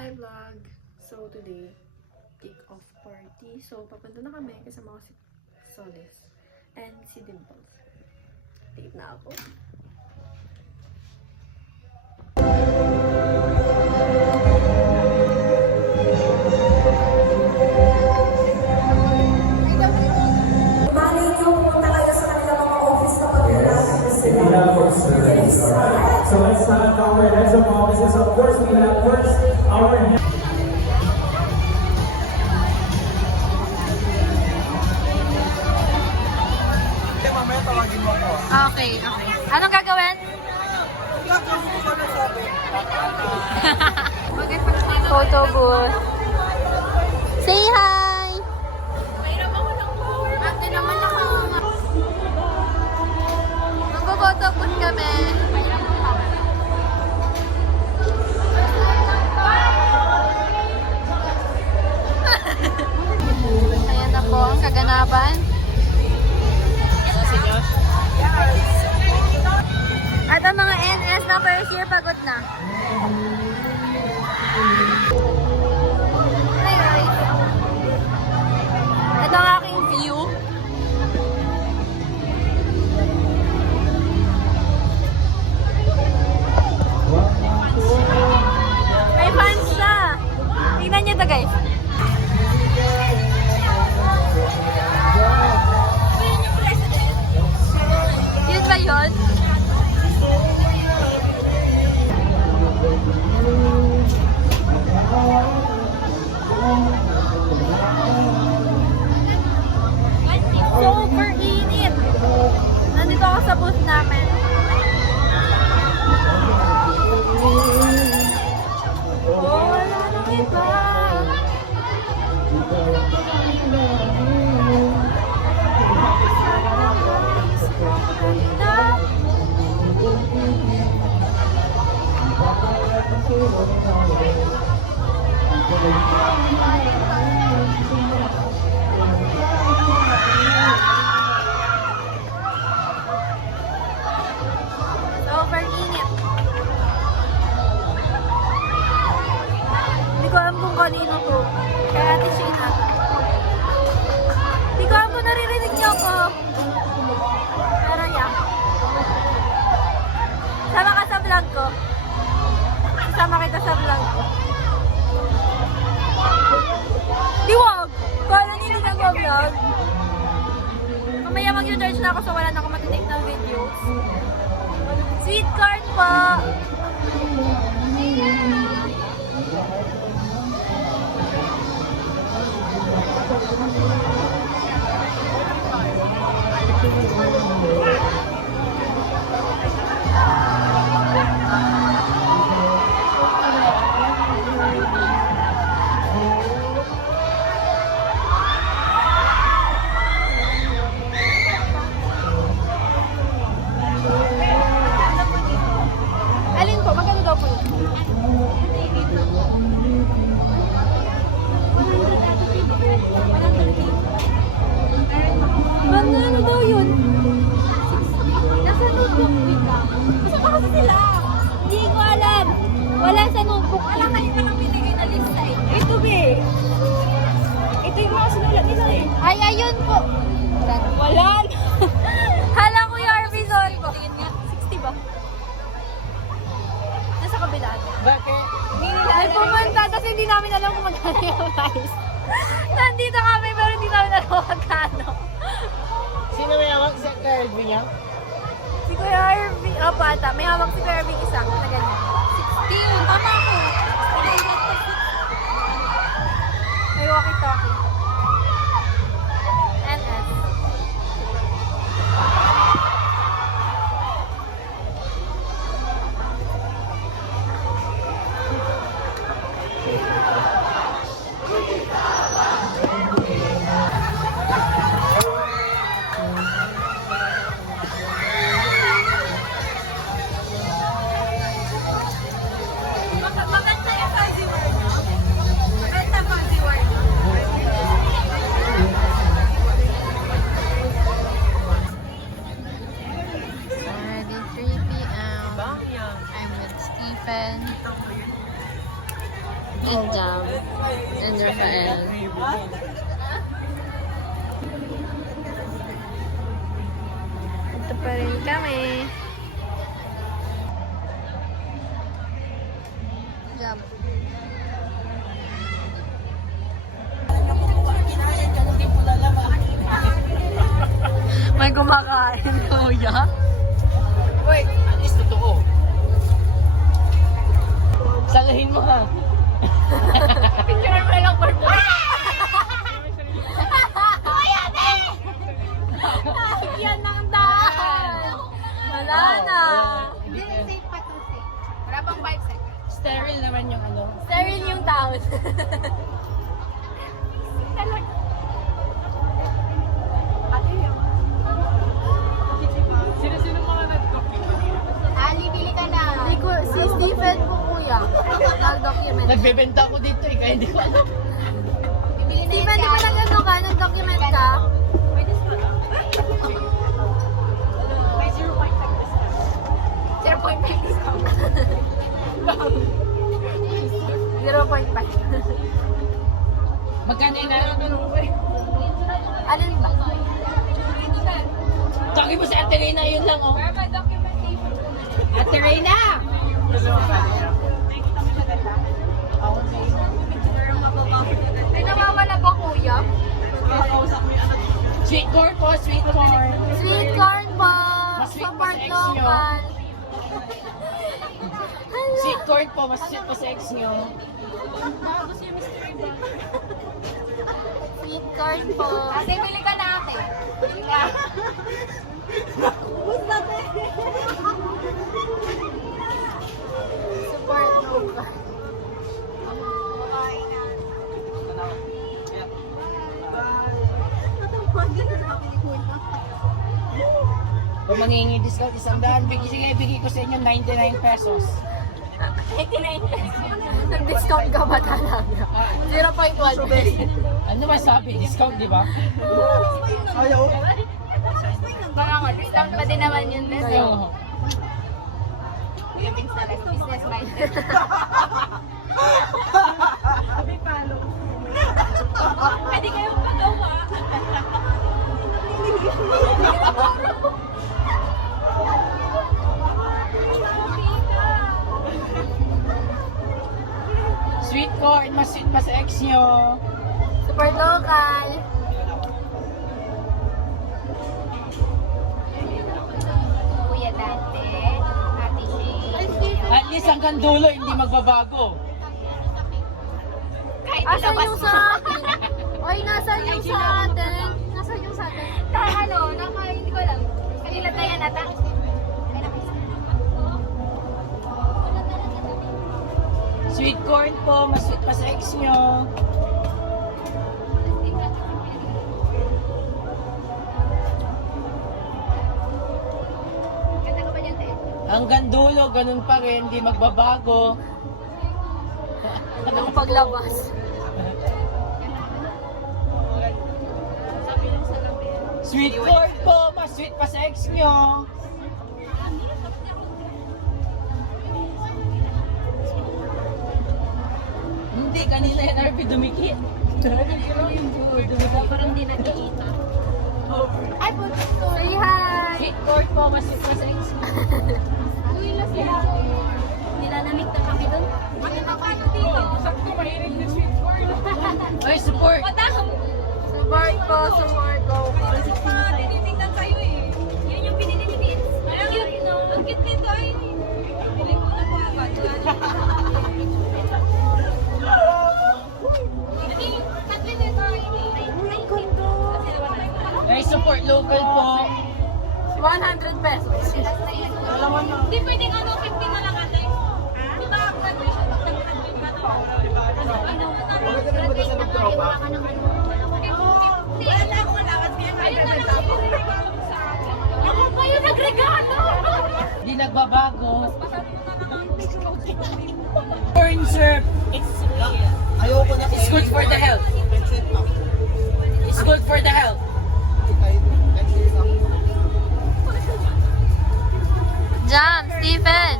Hi vlog! So today, kick-off party. So papunta na kami kasama ko si Solis and si Dimples. Date na ako. Malay niyo pumunta kayo sa kanilang mga office kapag nalaman sila. So let's not our heads of offices. Of course, we have first our Okay. Anong gagawin? Photo booth. Say hi! Ate naman ako. Magpo-photo booth kami. Ayan na po ang kaganapan. At ang mga NS na first year pagod na. Anyway, ito ang aking view. May fans siya. Tingnan niyo ito guys. Yun ba yun? Super init! Nandito ako sa booth namin. Oh, wala nang iba! Super init. Hindi ko alam kung kanino to. Kaya ate Shane ata. Hindi ko alam kung naririnig niyo ako. Pero yeah. Sama ka sa vlog ko. Sama kita sa vlog ko. Diwag! Kala nila nag-vlog. Mamaya mag-judge na ako so wala na ako matitake ng videos. Sweet corn po! Alin po? Magkano daw po yun? Ano daw yun? Nasa notebook. Wait lang. Gusto pa kasi sila. Hindi ko alam. Wala sa notebook. Wala kayo na lang binigay na lista eh. Ito be. Ito yung mga sinulat nila eh. Ay, ayun po. Wala. Hala ko yung RV Zone ko. 60 ba? Nasa kabila. Bakit? Ay, pumunta, tapos hindi namin alam kung magkano yung price. Nandito kami, pero hindi namin alam kung magkano. Sino may hawak sa Kirby niya? Si Kuya Irving, bata. May hawak si Kuya Irving isa, na ganyan. 16, tama ko. May walkie-talkie. NS. And Jam. And Rafael. Ito pa rin kami. Jam. May kumakain, kuya. Wait, at least totoo. Sagahin mo ha. Picture mo lang for Kuya, te! Yan ng daan! Wala na. Hindi safe pa to safe. Wala bang 5 seconds? sterile naman yung ano. Sterile yung towel. Sino-sino mga Ali, bili ka na. Si Stephen po, kuya. Nag-document. nagbebenta ko dito eh, kaya hindi ko alam. Stephen, di ba nag-ano ka? Nag-document ka? May 0.5 discount. 0.5. Magkano na? Alin ba? Taki mo si Ate Reyna, yun lang oh. Ate Reyna! May nawawala ba, kuya? Sweet corn po, sweet corn. Sweet corn po. Mas sweet pa Support sa ex nyo. local. Sweet corn po, mas sweet po sa ex nyo. Sweet corn po. Ate, bili ka na, ate. Bili ka. Support local. Kung mangingi discount 100, bigay ko sa inyo 99 pesos. 89 pesos. Nag-discount ka ba talaga? 0.1 pesos. Ano masabi? Discount, di ba? Baka nga, discount pa din naman yun, Bes. Oo. Business minded. Pwede kayo magawa. Sweet corn, mas sweet pa sa ex nyo. Support local. Kuya Dante, Ate Shay. At least hanggang dulo, hindi magbabago. Kahit asan yung sa atin? Oy, nasan yung sa atin? Nasan yung sa atin? Ano, hindi ko alam. Kanila tayo nata. Sweet corn po, mas sweet pa sa ex nyo. Ganda ka ba dyan, Te? Hanggang dulo, ganun pa rin, hindi magbabago. Ang paglabas. Sweet corn po, mas sweet pa sa ex nyo. Hindi, kanila yan, RP, dumikit. Parang di nakikita. Ay, po. Say hi! Sweet corn po, mas sweet pa sa ex nyo. Nilalamig na kami doon. Ano na kayo dito? Sakto, mahilig na sweet corn. Ay, support. Support ko, support ko. Tinitingnan kayo eh. Yun yung pinili ni Vince. Ang cute, no? Ang cute nito ay. Pili ko na po agad. Tatli nito ay. Ay, kondo. Ay, support local po. 100 pesos. Hindi pwedeng ano, 50 na lang ate. Di ba, graduation pag nag-graduate ka to? Ano, graduation na nga, wala ka naman. 50. Wala ko na, kasi ayun na lang yung regalo mo sa akin. Ako pa yung nagregalo! Hindi nagbabago. Corn syrup. It's good for the health. It's good for the health. Jam, Stephen.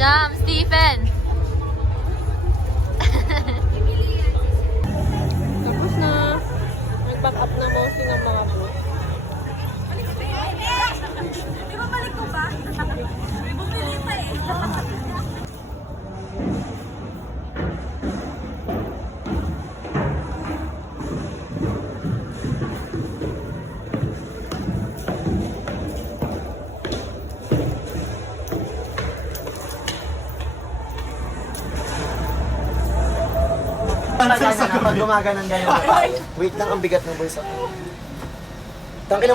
Jam, Stephen. Tapos na. Nag-back up na bossing ng mga bro. Di ba balik ko ba? Bumili pa eh. Pag gumaganan gano'n. Wait lang, ang bigat ng bulsa. Tangina